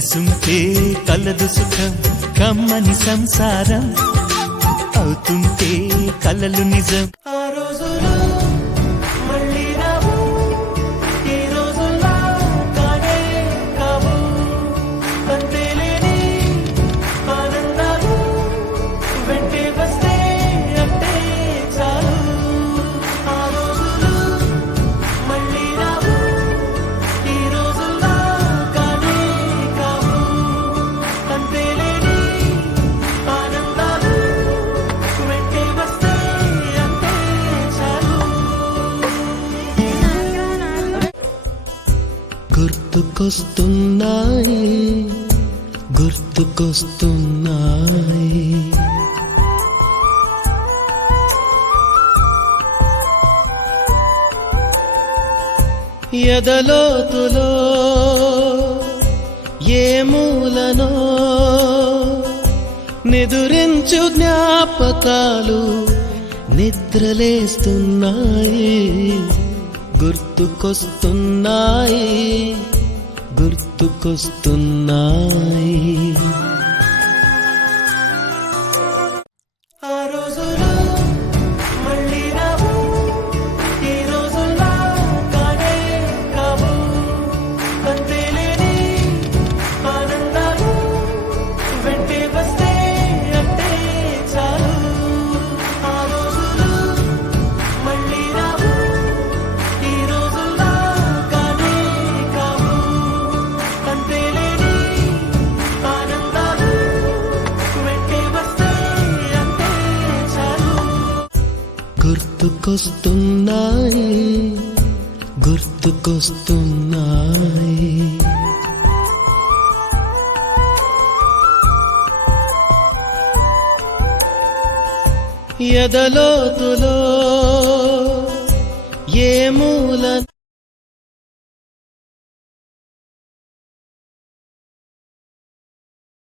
కలిసుంటే కలదు సుఖం కమ్మని సంసారం అవుతుంటే కలలు నిజం ఆ రోజులు మళ్ళీ రావు ఈ రోజుల్లా కానే కావు అంతేలేని ఆనందాలు వెంటే వస్తే అంటే చాలు ఆ రోజులు మళ్ళీ రావు ఈ రోజుల్లా కానే కావు అంతేలేని ఆనందాలు వెంటే వస్తే అంటే చాలు గుర్తుకొస్తున్నాయి గుర్తుకొస్తున్నాయి ఎదలోతులో ఏ మూలనో నిదురించు జ్ఞాపకాలు నిద్రలేస్తున్నాయి గుర్తుకొస్తున్నాయి గుర్తుకొస్తున్నాయి ఆ రోజులు మళ్ళీ రావు ఈ రోజుల్లా కానే కావు అంతేలేని ఆనందాలు వెంటే వస్తే అంటే చాలు ఆ రోజులు మళ్ళీ రావు ఈ రోజుల్లా కానే కావు అంతేలేని ఆనందాలు వెంటే వస్తే అంటే చాలు గుర్తుకొస్తున్నాయి గుర్తుకొస్తున్నాయి ఎదలోతులో ఏ మూల